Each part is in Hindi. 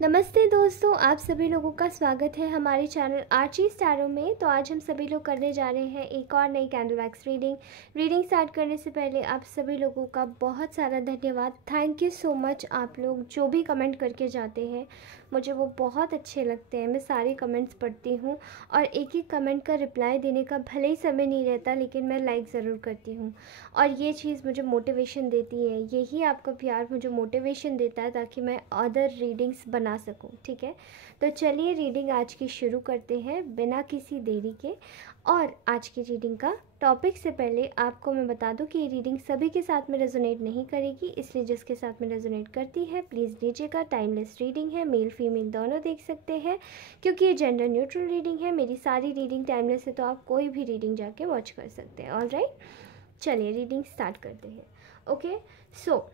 नमस्ते दोस्तों, आप सभी लोगों का स्वागत है हमारे चैनल आर्ची स्टारों में। तो आज हम सभी लोग करने जा रहे हैं एक और नई कैंडल वैक्स रीडिंग स्टार्ट करने से पहले आप सभी लोगों का बहुत सारा धन्यवाद। Thank you so much. आप लोग जो भी कमेंट करके जाते हैं मुझे वो बहुत अच्छे लगते हैं। मैं सारे कमेंट्स पढ़ती हूँ और एक एक कमेंट का रिप्लाई देने का भले ही समय नहीं रहता, लेकिन मैं लाइक ज़रूर करती हूँ और ये चीज़ मुझे मोटिवेशन देती है। यही आपका प्यार मुझे मोटिवेशन देता है ताकि मैं अदर रीडिंग्स बना सकूं। ठीक है, तो चलिए रीडिंग आज की शुरू करते हैं बिना किसी देरी के। और आज की रीडिंग का टॉपिक से पहले आपको मैं बता दूं कि ये रीडिंग सभी के साथ में रेजोनेट नहीं करेगी, इसलिए जिसके साथ में रेजोनेट करती है प्लीज़ लीजिएगा। टाइमलेस रीडिंग है, मेल फीमेल दोनों देख सकते हैं क्योंकि ये जेंडर न्यूट्रल रीडिंग है। मेरी सारी रीडिंग टाइमलेस है, तो आप कोई भी रीडिंग जाके वॉच कर सकते हैं। ऑलराइट, चलिए रीडिंग स्टार्ट करते हैं। ओके, सो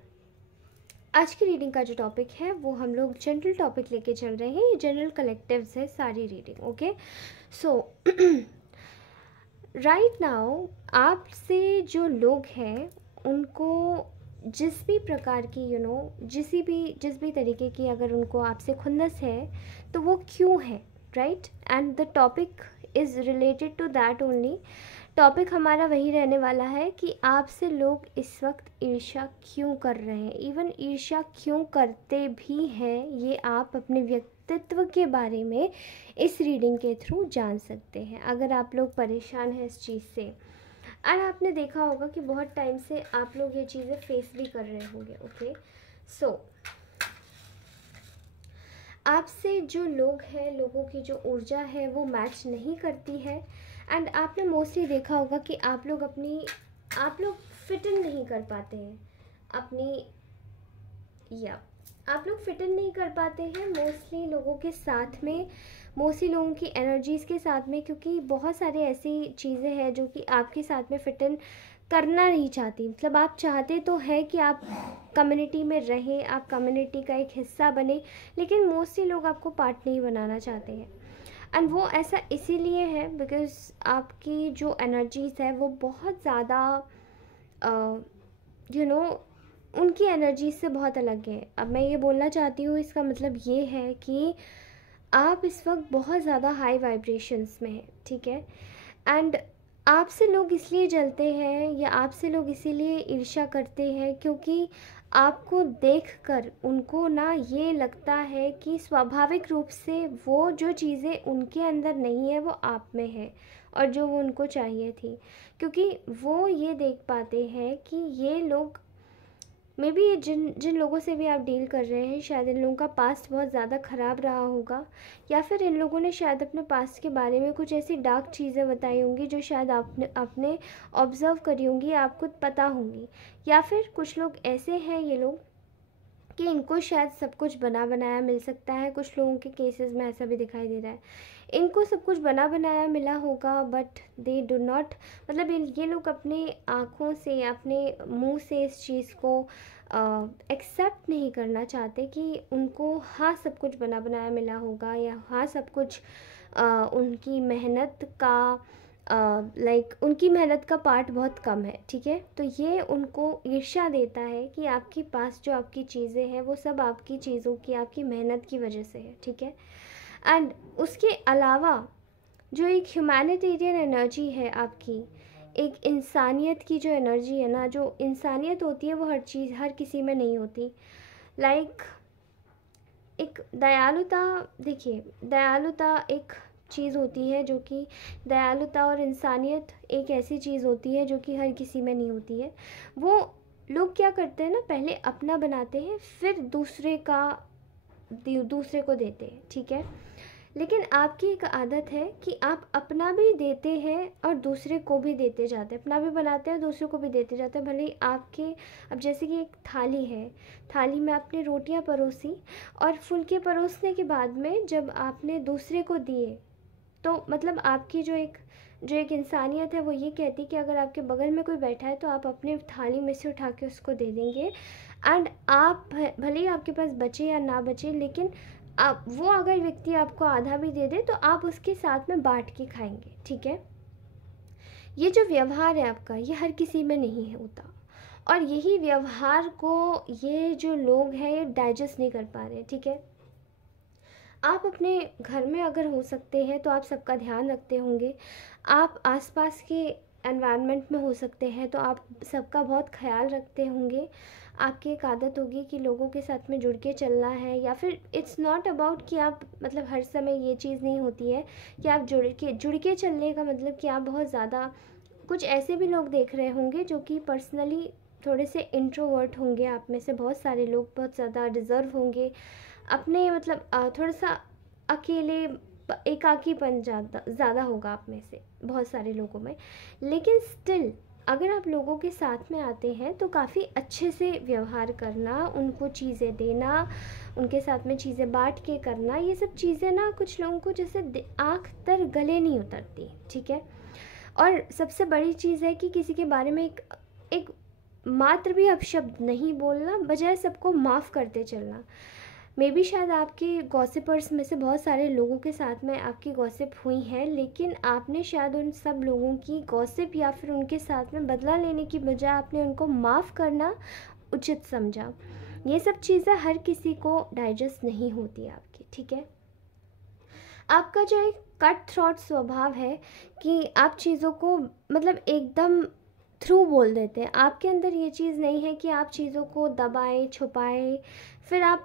आज की रीडिंग का जो टॉपिक है वो हम लोग जनरल टॉपिक लेके चल रहे हैं। ये जनरल कलेक्टिव्स है सारी रीडिंग। ओके, सो राइट नाउ आपसे जो लोग हैं उनको जिस भी प्रकार की जिस भी तरीके की अगर उनको आपसे खुन्नस है तो वो क्यों है, right? And the topic is related to that only. Topic हमारा वही रहने वाला है कि आपसे लोग इस वक्त ईर्ष्या क्यों कर रहे हैं, इवन ईर्ष्या क्यों करते भी हैं, ये आप अपने व्यक्तित्व के बारे में इस रीडिंग के थ्रू जान सकते हैं अगर आप लोग परेशान हैं इस चीज़ से। एंड आपने देखा होगा कि बहुत टाइम से आप लोग ये चीज़ें फेस भी कर रहे होंगे। ओके, सो आपसे जो लोग हैं, लोगों की जो ऊर्जा है वो मैच नहीं करती है। एंड आपने मोस्टली देखा होगा कि आप लोग फिट इन नहीं कर पाते हैं आप लोग फिट इन नहीं कर पाते हैं मोस्टली लोगों के साथ में, मोस्टली लोगों की एनर्जीज़ के साथ में, क्योंकि बहुत सारे ऐसी चीज़ें हैं जो कि आपके साथ में फिट इन करना नहीं चाहती। मतलब आप चाहते तो है कि आप कम्युनिटी में रहें, आप कम्युनिटी का एक हिस्सा बने, लेकिन मोस्टली लोग आपको पार्ट नहीं बनाना चाहते हैं। एंड वो ऐसा इसीलिए है बिकॉज़ आपकी जो एनर्जीज़ है वो बहुत ज़्यादा उनकी एनर्जीज से बहुत अलग है। अब मैं ये बोलना चाहती हूँ, इसका मतलब ये है कि आप इस वक्त बहुत ज़्यादा हाई वाइब्रेशंस में हैं। ठीक है, एंड आपसे लोग इसलिए जलते हैं या आपसे लोग इसीलिए ईर्ष्या करते हैं क्योंकि आपको देखकर उनको ना ये लगता है कि स्वाभाविक रूप से वो जो चीज़ें उनके अंदर नहीं है वो आप में है और जो वो उनको चाहिए थी, क्योंकि वो ये देख पाते हैं कि ये लोग मे बी जिन लोगों से भी आप डील कर रहे हैं शायद इन लोगों का पास्ट बहुत ज़्यादा ख़राब रहा होगा, या फिर इन लोगों ने शायद अपने पास्ट के बारे में कुछ ऐसी डार्क चीज़ें बताई होंगी जो शायद आपने ऑब्ज़र्व करी होंगी, आपको पता होंगी। या फिर कुछ लोग ऐसे हैं ये लोग कि इनको शायद सब कुछ बना बनाया मिल सकता है। कुछ लोगों के केसेस में ऐसा भी दिखाई दे रहा है, इनको सब कुछ बना बनाया मिला होगा बट दे डू नॉट, मतलब ये लोग अपने आँखों से, अपने मुंह से इस चीज़ को एक्सेप्ट नहीं करना चाहते कि उनको हाँ सब कुछ बना बनाया मिला होगा, या हाँ सब कुछ उनकी मेहनत का उनकी मेहनत का पार्ट बहुत कम है। ठीक है, तो ये उनको ईर्ष्या देता है कि आपके पास जो आपकी चीज़ें हैं वो सब आपकी चीज़ों की, आपकी मेहनत की वजह से है। ठीक है, एंड उसके अलावा जो एक ह्यूमैनिटेरियन एनर्जी है आपकी, एक इंसानियत की जो एनर्जी है ना, जो इंसानियत होती है वो हर किसी में नहीं होती। एक दयालुता, देखिए दयालुता एक चीज़ होती है जो कि दयालुता और इंसानियत एक ऐसी चीज़ होती है जो कि हर किसी में नहीं होती है। वो लोग क्या करते हैं ना, पहले अपना बनाते हैं फिर दूसरे को देते हैं। ठीक है, लेकिन आपकी एक आदत है कि आप अपना भी देते हैं और दूसरे को भी देते जाते हैं, अपना भी बनाते हैं दूसरे को भी देते जाते हैं। भले ही आपके, अब जैसे कि एक थाली है, थाली में आपने रोटियां परोसी और फुलके परोसने के बाद में जब आपने दूसरे को दिए तो मतलब आपकी जो एक इंसानियत है वो ये कहती है कि अगर आपके बगल में कोई बैठा है तो आप अपने थाली में से उठा के उसको दे देंगे। एंड आप भले ही आपके पास बचे या ना बचे, लेकिन आप वो अगर व्यक्ति आपको आधा भी दे दे तो आप उसके साथ में बांट के खाएंगे। ठीक है, ये जो व्यवहार है आपका ये हर किसी में नहीं होता, और यही व्यवहार को ये जो लोग हैं ये डाइजेस्ट नहीं कर पा रहे। ठीक है, आप अपने घर में अगर हो सकते हैं तो आप सबका ध्यान रखते होंगे, आप आसपास के एनवायरनमेंट में हो सकते हैं तो आप सबका बहुत ख्याल रखते होंगे। आपकी एक आदत होगी कि लोगों के साथ में जुड़ के चलना है, या फिर इट्स नॉट अबाउट कि आप मतलब हर समय ये चीज़ नहीं होती है कि आप जुड़ के चलने का मतलब कि आप बहुत ज़्यादा, कुछ ऐसे भी लोग देख रहे होंगे जो कि पर्सनली थोड़े से इंट्रोवर्ट होंगे, आप में से बहुत सारे लोग बहुत ज़्यादा रिजर्व होंगे, अपने मतलब थोड़ा सा अकेले एकाकीपन ज़्यादा होगा आप में से बहुत सारे लोगों में। लेकिन स्टिल अगर आप लोगों के साथ में आते हैं तो काफ़ी अच्छे से व्यवहार करना, उनको चीज़ें देना, उनके साथ में चीज़ें बांट के करना, ये सब चीज़ें ना कुछ लोगों को जैसे आँख तर गले नहीं उतरती, ठीक है। और सबसे बड़ी चीज़ है कि किसी के बारे में एक मात्र भी अपशब्द नहीं बोलना, बजाय सबको माफ़ करते चलना। मे बी शायद आपके गॉसिपर्स में से बहुत सारे लोगों के साथ में आपकी गॉसिप हुई है, लेकिन आपने शायद उन सब लोगों की गॉसिप या फिर उनके साथ में बदला लेने की बजाय आपने उनको माफ़ करना उचित समझा। ये सब चीज़ें हर किसी को डाइजेस्ट नहीं होती आपकी, ठीक है। आपका जो एक कट थ्रोट स्वभाव है कि आप चीज़ों को मतलब एकदम थ्रू बोल देते हैं, आपके अंदर ये चीज़ नहीं है कि आप चीज़ों को दबाएं छुपाएं, फिर आप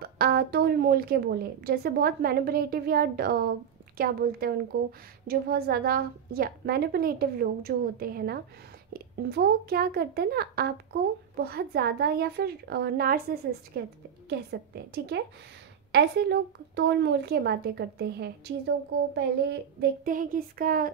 तोल मोल के बोले। जैसे बहुत मैनिपुलेटिव या क्या बोलते हैं उनको, जो बहुत ज़्यादा या मैनिपुलेटिव लोग जो होते हैं ना, वो क्या करते हैं ना, आपको बहुत ज़्यादा, या फिर नार्सिसिस्ट कह सकते हैं, ठीक है। ऐसे लोग तोल मोल के बातें करते हैं, चीज़ों को पहले देखते हैं कि इसका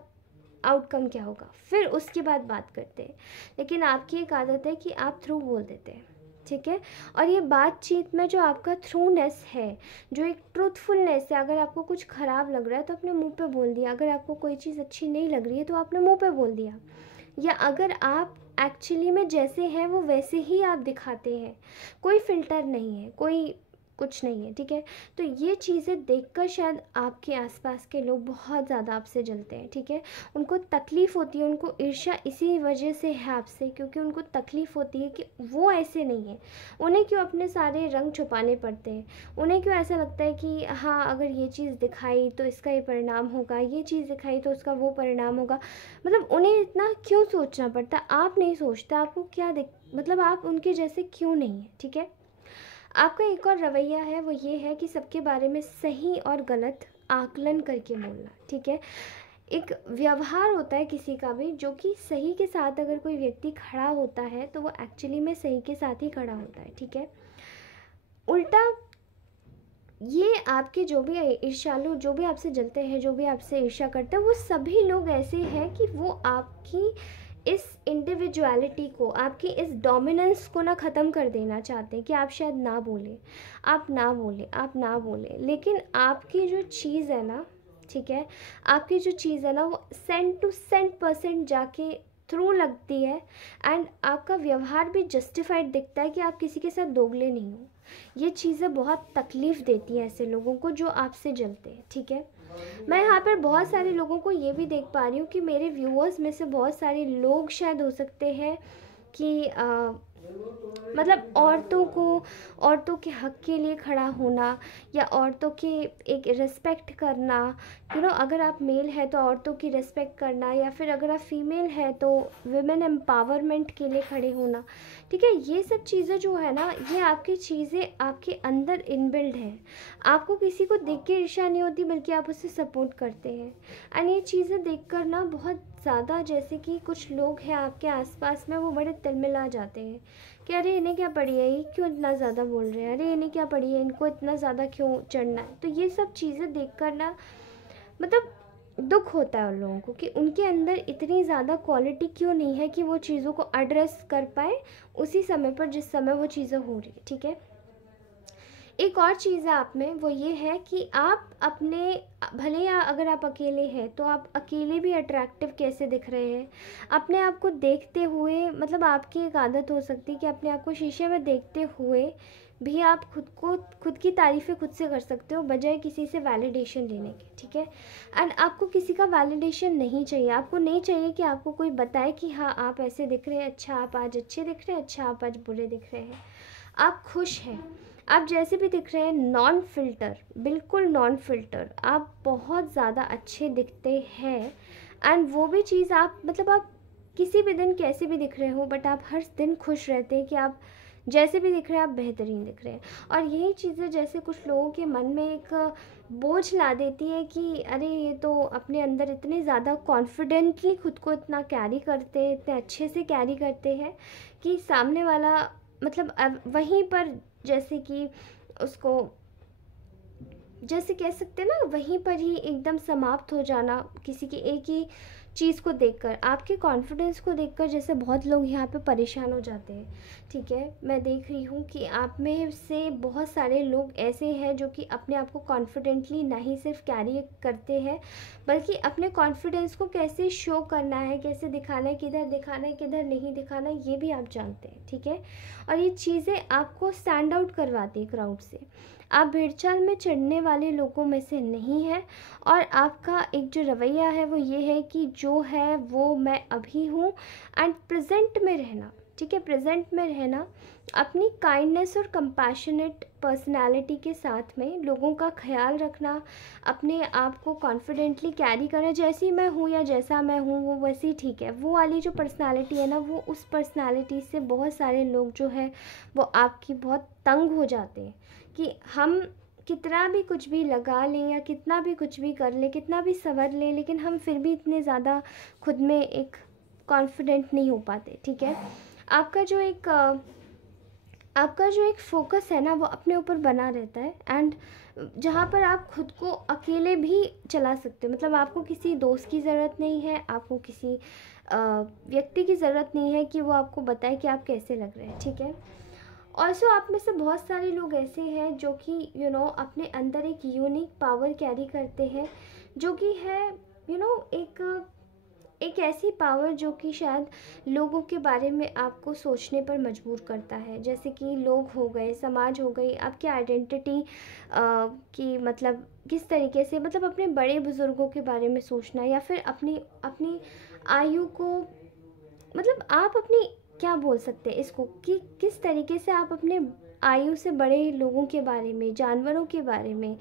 आउटकम क्या होगा, फिर उसके बाद बात करते हैं। लेकिन आपकी एक आदत है कि आप थ्रू बोल देते हैं, ठीक है। और ये बातचीत में जो आपका थ्रूनेस है, जो एक ट्रूथफुलनेस है, अगर आपको कुछ ख़राब लग रहा है तो अपने मुंह पे बोल दिया, अगर आपको कोई चीज़ अच्छी नहीं लग रही है तो आपने मुंह पे बोल दिया, या अगर आप एक्चुअली में जैसे हैं वो वैसे ही आप दिखाते हैं, कोई फ़िल्टर नहीं है, कोई कुछ नहीं है, ठीक है। तो ये चीज़ें देखकर शायद आपके आसपास के लोग बहुत ज़्यादा आपसे जलते हैं, ठीक है। उनको तकलीफ़ होती है, उनको ईर्ष्या इसी वजह से है आपसे, क्योंकि उनको तकलीफ़ होती है कि वो ऐसे नहीं है। उन्हें क्यों अपने सारे रंग छुपाने पड़ते हैं, उन्हें क्यों ऐसा लगता है कि हाँ अगर ये चीज़ दिखाई तो इसका ये परिणाम होगा, ये चीज़ दिखाई तो उसका वो परिणाम होगा। मतलब उन्हें इतना क्यों सोचना पड़ता है, आप नहीं सोचते, आपको क्या मतलब आप उनके जैसे क्यों नहीं है, ठीक है। आपका एक और रवैया है, वो ये है कि सबके बारे में सही और गलत आकलन करके बोलना, ठीक है। एक व्यवहार होता है किसी का भी, जो कि सही के साथ अगर कोई व्यक्ति खड़ा होता है तो वो एक्चुअली में सही के साथ ही खड़ा होता है, ठीक है। उल्टा ये आपके जो भी ईर्ष्यालु, जो भी आपसे जलते हैं, जो भी आपसे ईर्ष्या करते हैं, वो सभी लोग ऐसे हैं कि वो आपकी इस इंडिविजुअलिटी को, आपकी इस डोमिनेंस को ना ख़त्म कर देना चाहते हैं कि आप शायद ना बोलें, आप ना बोलें, आप ना बोलें। लेकिन आपकी जो चीज़ है ना, ठीक है, आपकी जो चीज़ है ना वो सेंट टू सेंट परसेंट जाके थ्रू लगती है, एंड आपका व्यवहार भी जस्टिफाइड दिखता है कि आप किसी के साथ दोगले नहीं हो। ये चीज़ें बहुत तकलीफ़ देती हैं ऐसे लोगों को जो आपसे जलते हैं, ठीक है। मैं यहाँ पर बहुत सारे लोगों को ये भी देख पा रही हूँ कि मेरे व्यूअर्स में से बहुत सारे लोग शायद हो सकते हैं कि मतलब औरतों के हक के लिए खड़ा होना, या औरतों के एक रिस्पेक्ट करना, अगर आप मेल है तो औरतों की रिस्पेक्ट करना, या फिर अगर आप फीमेल है तो विमेन एम्पावरमेंट के लिए खड़े होना, ठीक है। ये सब चीज़ें जो है ना, ये आपकी चीज़ें आपके अंदर इनबिल्ड है। आपको किसी को देख के ईर्ष्या नहीं होती, बल्कि आप उससे सपोर्ट करते हैं। एंड ये चीज़ें देख कर ना बहुत ज़्यादा, जैसे कि कुछ लोग हैं आपके आसपास में, वो बड़े तिलमिला जाते हैं कि अरे इन्हें क्या पड़ी है, ये क्यों इतना ज़्यादा बोल रहे हैं, अरे इन्हें क्या पड़ी है, इनको इतना ज़्यादा क्यों चढ़ना है। तो ये सब चीज़ें देख कर ना मतलब दुख होता है उन लोगों को कि उनके अंदर इतनी ज़्यादा क्वालिटी क्यों नहीं है कि वो चीज़ों को एड्रेस कर पाए उसी समय पर जिस समय वो चीज़ें हो रही है, ठीक है। एक और चीज़ है आप में, वो ये है कि आप अपने, भले या अगर आप अकेले हैं तो आप अकेले भी अट्रैक्टिव कैसे दिख रहे हैं अपने आप को देखते हुए। मतलब आपकी एक आदत हो सकती है कि अपने आप को शीशे में देखते हुए भी आप खुद की तारीफ़ें खुद से कर सकते हो, बजाय किसी से वैलिडेशन लेने के, ठीक है। एंड आपको किसी का वैलिडेशन नहीं चाहिए, आपको नहीं चाहिए कि आपको कोई बताए कि हाँ आप ऐसे दिख रहे हैं, अच्छा आप आज अच्छे दिख रहे हैं, अच्छा आप आज बुरे दिख रहे हैं। आप खुश हैं, आप जैसे भी दिख रहे हैं, नॉन फ़िल्टर, बिल्कुल नॉन फ़िल्टर, आप बहुत ज़्यादा अच्छे दिखते हैं। एंड वो भी चीज़ आप, मतलब आप किसी भी दिन कैसे भी दिख रहे हो, बट आप हर दिन खुश रहते हैं कि आप जैसे भी दिख रहे हैं आप बेहतरीन दिख रहे हैं। और यही चीज़ें जैसे कुछ लोगों के मन में एक बोझ ला देती है कि अरे ये तो अपने अंदर इतने ज़्यादा कॉन्फिडेंटली खुद को इतना कैरी करते हैं, इतने अच्छे से कैरी करते हैं कि सामने वाला, मतलब अब वहीं पर जैसे कि उसको, जैसे कह सकते हैं ना, वहीं पर ही एकदम समाप्त हो जाना किसी की एक ही चीज़ को देखकर, आपके कॉन्फिडेंस को देखकर, जैसे बहुत लोग यहाँ पे परेशान हो जाते हैं। ठीक है, मैं देख रही हूँ कि आप में से बहुत सारे लोग ऐसे हैं जो कि अपने आप को कॉन्फिडेंटली नहीं सिर्फ कैरी करते हैं, बल्कि अपने कॉन्फिडेंस को कैसे शो करना है, कैसे दिखाना है, किधर दिखाना है, किधर नहीं दिखाना है, ये भी आप जानते हैं। ठीक है, और ये चीज़ें आपको स्टैंड आउट करवाती है क्राउड से। आप भेड़चाल में चढ़ने वाले लोगों में से नहीं है। और आपका एक जो रवैया है वो ये है कि जो है वो मैं अभी हूँ, एंड प्रेजेंट में रहना। ठीक है, प्रेजेंट में रहना, अपनी काइंडनेस और कंपैशनेट पर्सनालिटी के साथ में लोगों का ख्याल रखना, अपने आप को कॉन्फिडेंटली कैरी करना, जैसी मैं हूँ या जैसा मैं हूँ वो वैसी ठीक है। वो वाली जो पर्सनालिटी है ना, वो उस पर्सनालिटी से बहुत सारे लोग जो है वो आपकी बहुत तंग हो जाते हैं कि हम कितना भी कुछ भी लगा लें या कितना भी कुछ भी कर लें, कितना भी संवर लें, लेकिन हम फिर भी इतने ज़्यादा खुद में एक कॉन्फिडेंट नहीं हो पाते। ठीक है, आपका जो एक फोकस है ना वो अपने ऊपर बना रहता है, एंड जहाँ पर आप खुद को अकेले भी चला सकते हो। मतलब आपको किसी दोस्त की ज़रूरत नहीं है, आपको किसी व्यक्ति की ज़रूरत नहीं है कि वो आपको बताए कि आप कैसे लग रहे हैं। ठीक है, ऑल्सो आप में से बहुत सारे लोग ऐसे हैं जो कि अपने अंदर एक यूनिक पावर कैरी करते हैं, जो कि है एक ऐसी पावर जो कि शायद लोगों के बारे में आपको सोचने पर मजबूर करता है। जैसे कि लोग हो गए, समाज हो गई, आपकी आइडेंटिटी की, मतलब किस तरीके से, मतलब अपने बड़े बुज़ुर्गों के बारे में सोचना, या फिर अपनी अपनी आयु को, मतलब आप अपनी, क्या बोल सकते हैं इसको, कि किस तरीके से आप अपने आयु से बड़े लोगों के बारे में, जानवरों के बारे में,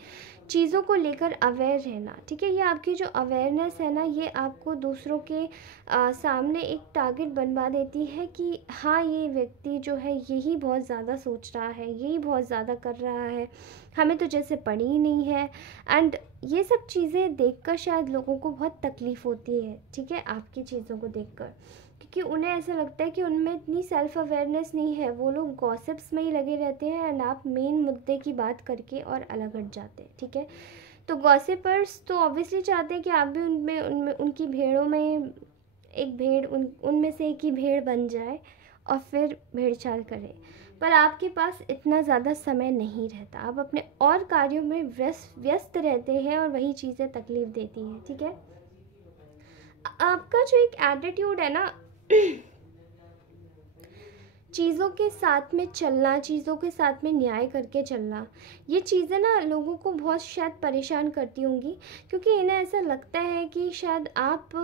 चीज़ों को लेकर अवेयर रहना। ठीक है, ये आपकी जो अवेयरनेस है ना, ये आपको दूसरों के सामने एक टारगेट बनवा देती है कि हाँ, ये व्यक्ति जो है यही बहुत ज़्यादा सोच रहा है, यही बहुत ज़्यादा कर रहा है, हमें तो जैसे पड़ी ही नहीं है। एंड ये सब चीज़ें देखकर शायद लोगों को बहुत तकलीफ़ होती है। ठीक है, आपकी चीज़ों को देखकर, क्योंकि उन्हें ऐसा लगता है कि उनमें इतनी सेल्फ अवेयरनेस नहीं है, वो लोग गॉसिप्स में ही लगे रहते हैं, एंड आप मेन मुद्दे की बात करके और अलग हट जाते हैं। ठीक है, तो गॉसिपर्स तो ऑब्वियसली चाहते हैं कि आप भी उनमें उनमें उनकी भेड़ों में एक भेड़, उनमें से एक ही भेड़ बन जाए और फिर भेड़चाल करें। पर आपके पास इतना ज़्यादा समय नहीं रहता, आप अपने और कार्यों में व्यस्त रहते हैं, और वही चीज़ें तकलीफ़ देती हैं। ठीक है, आपका जो एक एटीट्यूड है ना, चीज़ों के साथ में चलना, चीज़ों के साथ में न्याय करके चलना, ये चीज़ें ना लोगों को बहुत शायद परेशान करती होंगी, क्योंकि इन्हें ऐसा लगता है कि शायद आप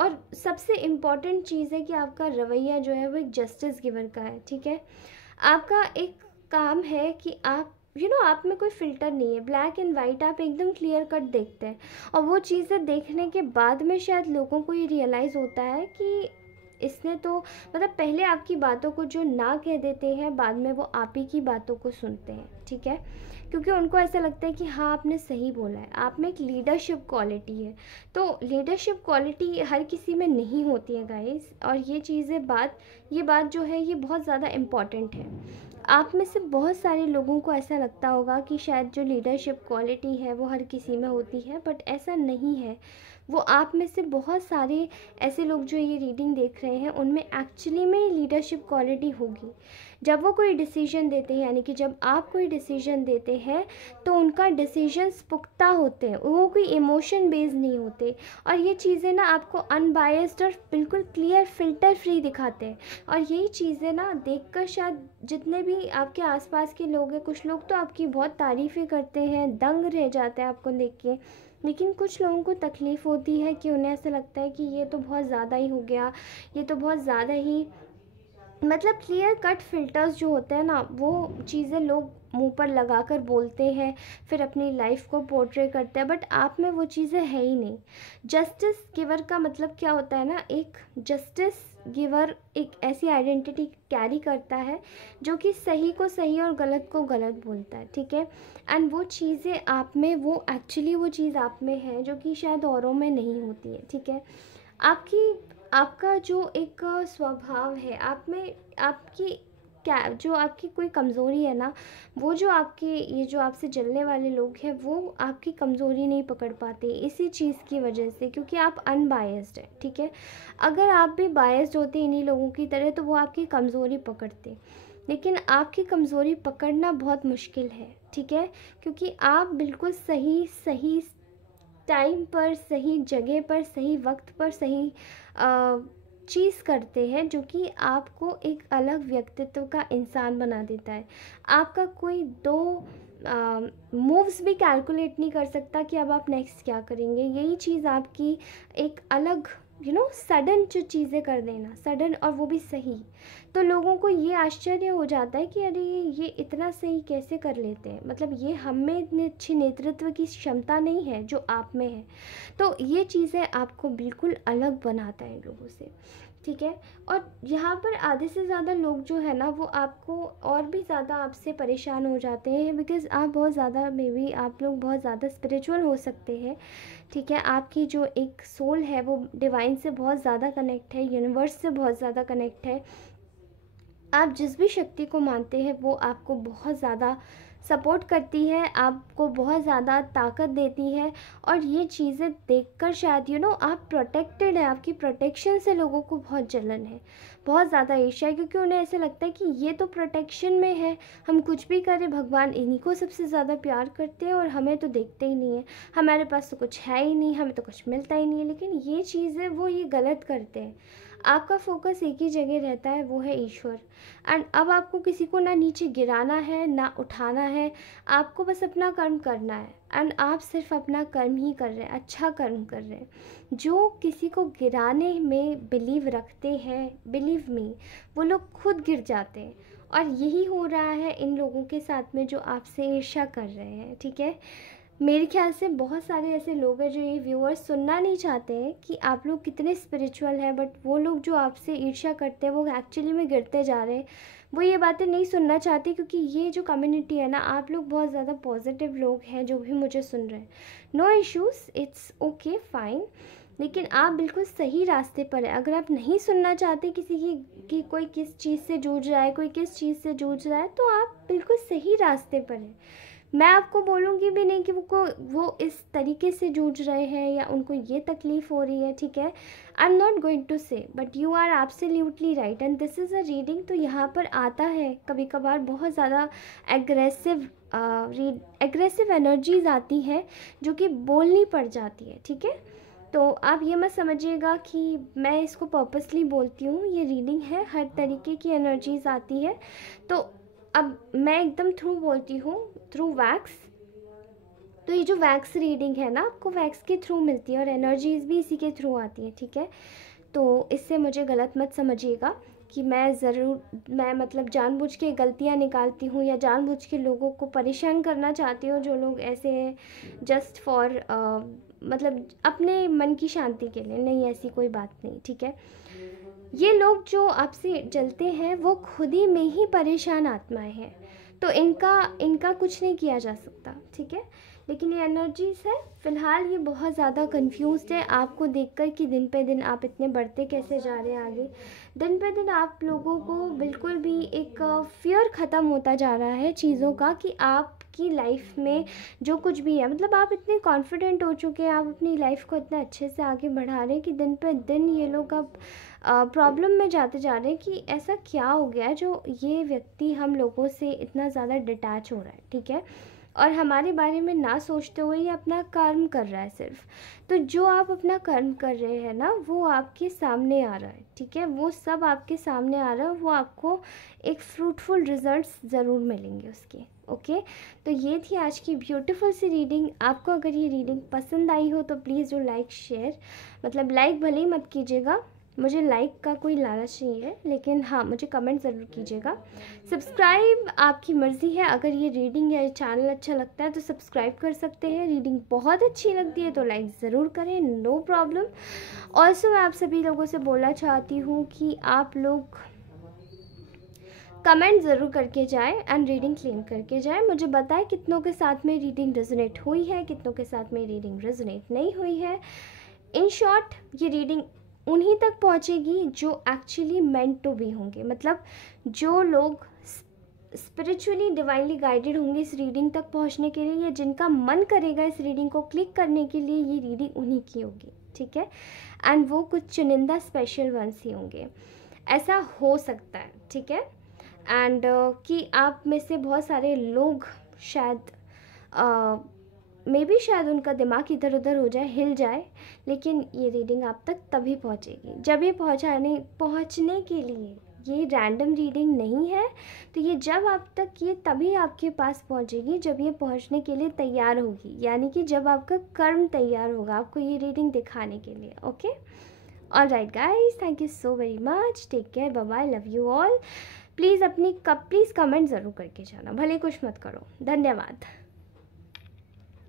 और सबसे इम्पॉर्टेंट चीज़ है कि आपका रवैया जो है वो एक जस्टिस गिवर का है। ठीक है, आपका एक काम है कि आप आप में कोई फ़िल्टर नहीं है, ब्लैक एंड वाइट, आप एकदम क्लियर कट देखते हैं। और वो चीज़ें देखने के बाद में शायद लोगों को ये रियलाइज़ होता है कि इसने तो, मतलब पहले आपकी बातों को जो ना कह देते हैं, बाद में वो आप ही की बातों को सुनते हैं। ठीक है, क्योंकि उनको ऐसा लगता है कि हाँ, आपने सही बोला है, आप में एक लीडरशिप क्वालिटी है। तो लीडरशिप क्वालिटी हर किसी में नहीं होती है गाइस, और ये बात जो है ये बहुत ज़्यादा इम्पॉर्टेंट है। आप में से बहुत सारे लोगों को ऐसा लगता होगा कि शायद जो लीडरशिप क्वालिटी है वो हर किसी में होती है, बट ऐसा नहीं है। वो आप में से बहुत सारे ऐसे लोग जो ये रीडिंग देख रहे हैं, उनमें एक्चुअली में लीडरशिप क्वालिटी होगी। जब वो कोई डिसीजन देते हैं, यानी कि जब आप कोई डिसीजन देते हैं, तो उनका डिसीजंस पुख्ता होते हैं, वो कोई इमोशन बेस्ड नहीं होते। और ये चीज़ें ना आपको अनबायस्ड और बिल्कुल क्लियर फ़िल्टर फ्री दिखाते हैं। और यही चीज़ें ना देखकर शायद जितने भी आपके आसपास के लोग हैं, कुछ लोग तो आपकी बहुत तारीफ़ें करते हैं, दंग रह जाते हैं आपको देख के, लेकिन कुछ लोगों को तकलीफ़ होती है कि उन्हें ऐसा लगता है कि ये तो बहुत ज़्यादा ही हो गया, ये तो बहुत ज़्यादा ही मतलब क्लियर कट फिल्टर्स जो होते हैं ना, वो चीज़ें लोग मुंह पर लगा कर बोलते हैं, फिर अपनी लाइफ को पोर्ट्रे करते हैं, बट आप में वो चीज़ें है ही नहीं। जस्टिस गिवर का मतलब क्या होता है ना, एक जस्टिस गिवर एक ऐसी आइडेंटिटी कैरी करता है जो कि सही को सही और गलत को गलत बोलता है, ठीक है। एंड वो चीज़ें आप में, वो एक्चुअली वो चीज़ आप में है जो कि शायद औरों में नहीं होती है, ठीक है। आपकी आपका जो एक स्वभाव है, आप में आपकी क्या, जो आपकी कोई कमज़ोरी है ना, वो जो आपके ये जो आपसे जलने वाले लोग हैं वो आपकी कमज़ोरी नहीं पकड़ पाते इसी चीज़ की वजह से, क्योंकि आप अनबायस्ड हैं, ठीक है। अगर आप भी बायस्ड होते इन्हीं लोगों की तरह तो वो आपकी कमज़ोरी पकड़ते, लेकिन आपकी कमज़ोरी पकड़ना बहुत मुश्किल है, ठीक है। क्योंकि आप बिल्कुल सही सही टाइम पर, सही जगह पर, सही वक्त पर, सही चीज़ करते हैं जो कि आपको एक अलग व्यक्तित्व का इंसान बना देता है। आपका कोई दो मूव्स भी कैलकुलेट नहीं कर सकता कि अब आप नेक्स्ट क्या करेंगे। यही चीज़ आपकी एक अलग सडन जो चीज़ें कर देना, सडन, और वो भी सही, तो लोगों को ये आश्चर्य हो जाता है कि अरे ये इतना सही कैसे कर लेते हैं, मतलब ये हम में इतनी अच्छी नेतृत्व की क्षमता नहीं है जो आप में है। तो ये चीज़ें आपको बिल्कुल अलग बनाता है इन लोगों से, ठीक है। और यहाँ पर आधे से ज़्यादा लोग जो है ना वो आपको और भी ज़्यादा आपसे परेशान हो जाते हैं, बिकॉज़ आप बहुत ज़्यादा, मे बी आप लोग बहुत ज़्यादा स्पिरिचुअल हो सकते हैं, ठीक है। आपकी जो एक सोल है वो डिवाइन से बहुत ज़्यादा कनेक्ट है, यूनिवर्स से बहुत ज़्यादा कनेक्ट है। आप जिस भी शक्ति को मानते हैं वो आपको बहुत ज़्यादा सपोर्ट करती है, आपको बहुत ज़्यादा ताकत देती है। और ये चीज़ें देखकर शायद आप प्रोटेक्टेड है, आपकी प्रोटेक्शन से लोगों को बहुत जलन है, बहुत ज़्यादा ईर्ष्या है, क्योंकि उन्हें ऐसा लगता है कि ये तो प्रोटेक्शन में है, हम कुछ भी करें भगवान इन्हीं को सबसे ज़्यादा प्यार करते हैं और हमें तो देखते ही नहीं है, हमारे पास तो कुछ है ही नहीं, हमें तो कुछ मिलता ही नहीं है। लेकिन ये चीज़ें वो ये गलत करते हैं। आपका फोकस एक ही जगह रहता है, वो है ईश्वर। एंड अब आपको किसी को ना नीचे गिराना है ना उठाना है, आपको बस अपना कर्म करना है। एंड आप सिर्फ अपना कर्म ही कर रहे हैं, अच्छा कर्म कर रहे हैं। जो किसी को गिराने में बिलीव रखते हैं, बिलीव मी, वो लोग खुद गिर जाते हैं। और यही हो रहा है इन लोगों के साथ में जो आपसे ईर्ष्या कर रहे हैं, ठीक है। मेरे ख्याल से बहुत सारे ऐसे लोग हैं जो ये व्यूअर्स सुनना नहीं चाहते हैं कि आप लोग कितने स्पिरिचुअल हैं, बट वो लोग जो आपसे ईर्ष्या करते हैं वो एक्चुअली में गिरते जा रहे हैं। वो ये बातें नहीं सुनना चाहते, क्योंकि ये जो कम्युनिटी है ना, आप लोग बहुत ज़्यादा पॉजिटिव लोग हैं जो भी मुझे सुन रहे हैं। No issues, it's okay, fine. लेकिन आप बिल्कुल सही रास्ते पर है। अगर आप नहीं सुनना चाहते किसी की कि कोई किस चीज़ से जूझ रहा है, कोई किस चीज़ से जूझ रहा है, तो आप बिल्कुल सही रास्ते पर हैं। मैं आपको बोलूँगी भी नहीं कि वो इस तरीके से जूझ रहे हैं या उनको ये तकलीफ़ हो रही है, ठीक है। I am not going to say, but you are absolutely right and this is a reading. तो यहाँ पर आता है कभी कभार बहुत ज़्यादा एग्रेसिव एनर्जीज आती हैं जो कि बोलनी पड़ जाती है, ठीक है। तो आप ये मत समझिएगा कि मैं इसको पर्पसली बोलती हूँ, ये रीडिंग है, हर तरीके की एनर्जीज आती है। तो अब मैं एकदम थ्रू बोलती हूँ, थ्रू वैक्स। तो ये जो वैक्स रीडिंग है ना, आपको वैक्स के थ्रू मिलती है और एनर्जीज भी इसी के थ्रू आती है, ठीक है। तो इससे मुझे गलत मत समझिएगा कि मैं मतलब जानबूझ के गलतियाँ निकालती हूँ या जानबूझ के लोगों को परेशान करना चाहती हूँ, जो लोग ऐसे हैं जस्ट फॉर मतलब अपने मन की शांति के लिए। नहीं, ऐसी कोई बात नहीं, ठीक है। ये लोग जो आपसे जलते हैं वो खुद ही में ही परेशान आत्माएं हैं, तो इनका कुछ नहीं किया जा सकता, ठीक है। लेकिन ये एनर्जीज है, फ़िलहाल ये बहुत ज़्यादा कंफ्यूज्ड है आपको देखकर कि दिन पे दिन आप इतने बढ़ते कैसे जा रहे हैं आगे। दिन पे दिन आप लोगों को बिल्कुल भी एक फियर ख़त्म होता जा रहा है चीज़ों का, कि आपकी लाइफ में जो कुछ भी है, मतलब आप इतने कॉन्फिडेंट हो चुके हैं, आप अपनी लाइफ को इतना अच्छे से आगे बढ़ा रहे हैं कि दिन पे दिन ये लोग अब प्रॉब्लम में जाते जा रहे हैं कि ऐसा क्या हो गया है जो ये व्यक्ति हम लोगों से इतना ज़्यादा डिटैच हो रहा है, ठीक है। और हमारे बारे में ना सोचते हुए ये अपना कर्म कर रहा है सिर्फ। तो जो आप अपना कर्म कर रहे हैं ना, वो आपके सामने आ रहा है, ठीक है। वो सब आपके सामने आ रहा है, वो आपको एक फ्रूटफुल रिजल्ट्स ज़रूर मिलेंगे उसके, ओके। तो ये थी आज की ब्यूटीफुल सी रीडिंग। आपको अगर ये रीडिंग पसंद आई हो तो प्लीज़ डू लाइक शेयर, मतलब लाइक भले ही मत कीजिएगा, मुझे लाइक का कोई लालच नहीं है, लेकिन हाँ मुझे कमेंट ज़रूर कीजिएगा। सब्सक्राइब आपकी मर्ज़ी है, अगर ये रीडिंग या चैनल अच्छा लगता है तो सब्सक्राइब कर सकते हैं। रीडिंग बहुत अच्छी लगती है तो लाइक ज़रूर करें, नो प्रॉब्लम। ऑल्सो मैं आप सभी लोगों से बोलना चाहती हूँ कि आप लोग कमेंट ज़रूर करके जाएं एंड रीडिंग क्लेम करके जाएं। मुझे बताएं कितनों के साथ में रीडिंग रेजोनेट हुई है, कितनों के साथ में रीडिंग रेजोनेट नहीं हुई है। इन शॉर्ट ये रीडिंग उन्हीं तक पहुंचेगी जो एक्चुअली मेंट टू बी होंगे, मतलब जो लोग स्पिरिचुअली डिवाइनली गाइडेड होंगे इस रीडिंग तक पहुंचने के लिए, या जिनका मन करेगा इस रीडिंग को क्लिक करने के लिए, ये रीडिंग उन्हीं की होगी, ठीक है। एंड वो कुछ चुनिंदा स्पेशल वंस ही होंगे, ऐसा हो सकता है, ठीक है। एंड कि आप में से बहुत सारे लोग शायद मे बी शायद उनका दिमाग इधर उधर हो जाए, हिल जाए, लेकिन ये रीडिंग आप तक तभी पहुंचेगी जब ये पहुंचने के लिए, ये रैंडम रीडिंग नहीं है, तो ये जब आप तक, ये तभी आपके पास पहुंचेगी जब ये पहुंचने के लिए तैयार होगी, यानी कि जब आपका कर्म तैयार होगा आपको ये रीडिंग दिखाने के लिए। Okay, alright guys, thank you so very much, take care, bye bye, love you all. Please please comment ज़रूर करके जाना, भले कुछ मत करो। धन्यवाद।